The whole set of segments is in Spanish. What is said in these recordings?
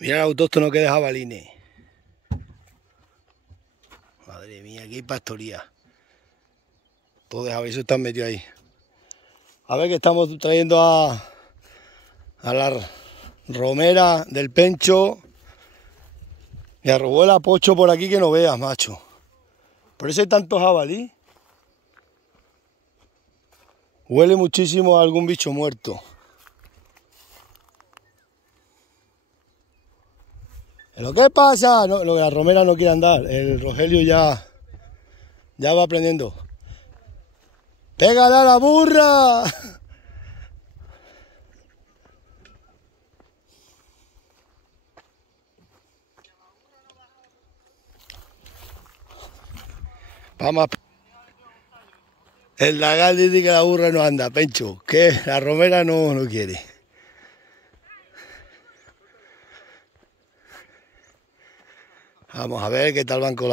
Mira el autóctono que de jabalines. Madre mía, aquí hay pastoría. Todos de jabalíes están metidos ahí. A ver que estamos trayendo a la romera del Pencho. Y a Robuela Pocho por aquí que no veas, macho. Por eso hay tantos jabalí. Huele muchísimo a algún bicho muerto. ¿Pero qué pasa? No, lo que la romera no quiere andar. El Rogelio ya va aprendiendo. ¡Pégale a la burra! Vamos a... El lagar dice que la burra no anda, Pencho. Que la romera no quiere. Vamos a ver qué tal van con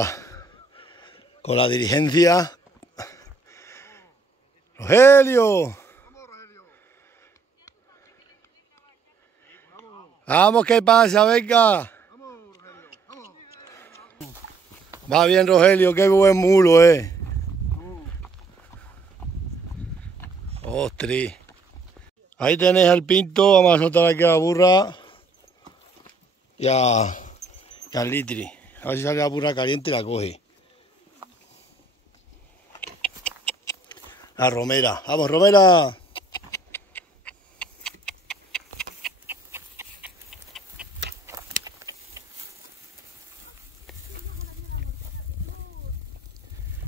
la dirigencia. ¡Rogelio! Vamos, ¿qué pasa? Venga. Va bien, Rogelio, qué buen mulo, ¡Ostras! Ahí tenéis al pinto, vamos a soltar aquí a la burra y al litri. A ver si sale la burra caliente y la coge. La romera. ¡Vamos, romera!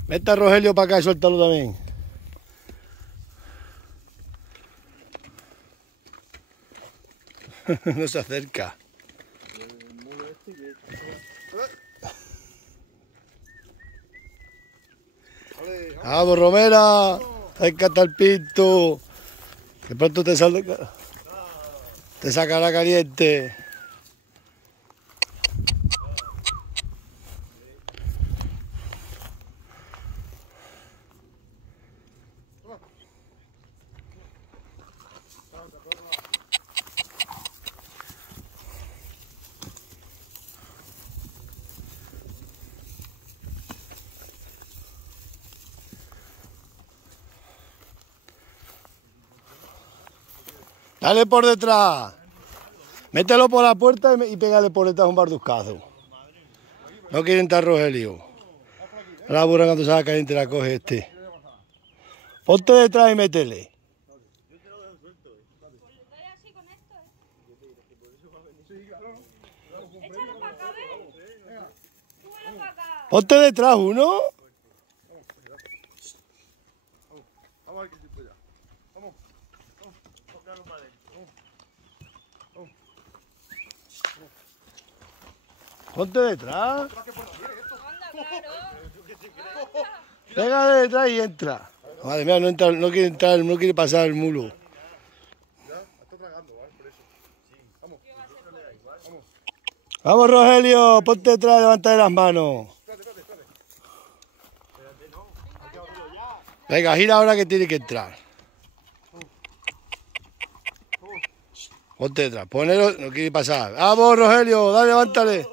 Vete a Rogelio para acá y suéltalo también. No se acerca. Vamos, romera. Acércate al pinto. Que pronto te sacará caliente. Dale por detrás. Mételo por la puerta y pégale por detrás un barduzcazo. No quiere entrar Rogelio. La burra cuando se haga caliente la coge este. Ponte detrás y métele. Ponte detrás uno. Vamos a ver qué tipo ya. Vamos. Ponte detrás. Pégale detrás y entra. Madre mía, no quiere entrar, no quiere pasar el mulo. Ya, está tragando, ¿vale? Por eso. Sí. Vamos. Vamos, Rogelio, ponte detrás, levanta las manos. Espérate. Venga, gira ahora que tiene que entrar. Ponte detrás, ponelo, no quiere pasar. ¡Vamos, Rogelio! ¡Dale, levántale!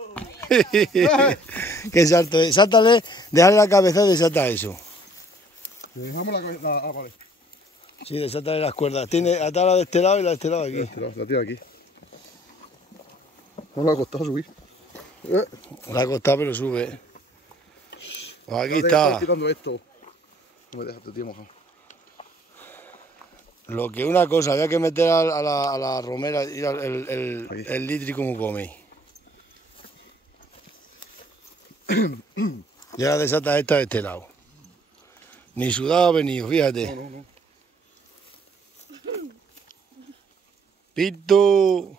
¡Qué salto! Sáltale, déjale la cabeza y desata eso. Le dejamos la vale. Sí, desátale las cuerdas. Tiene atada de este lado y la de este lado aquí. La tira aquí. No le ha costado subir. Le ha costado, pero sube. Pues aquí Estoy está. quitando esto. No me dejas, te tío mojado. Lo que una cosa, había que meter a la romera y el litri como come. Y ahora desata esta de este lado. Ni sudado ha venido, fíjate. No. Pinto.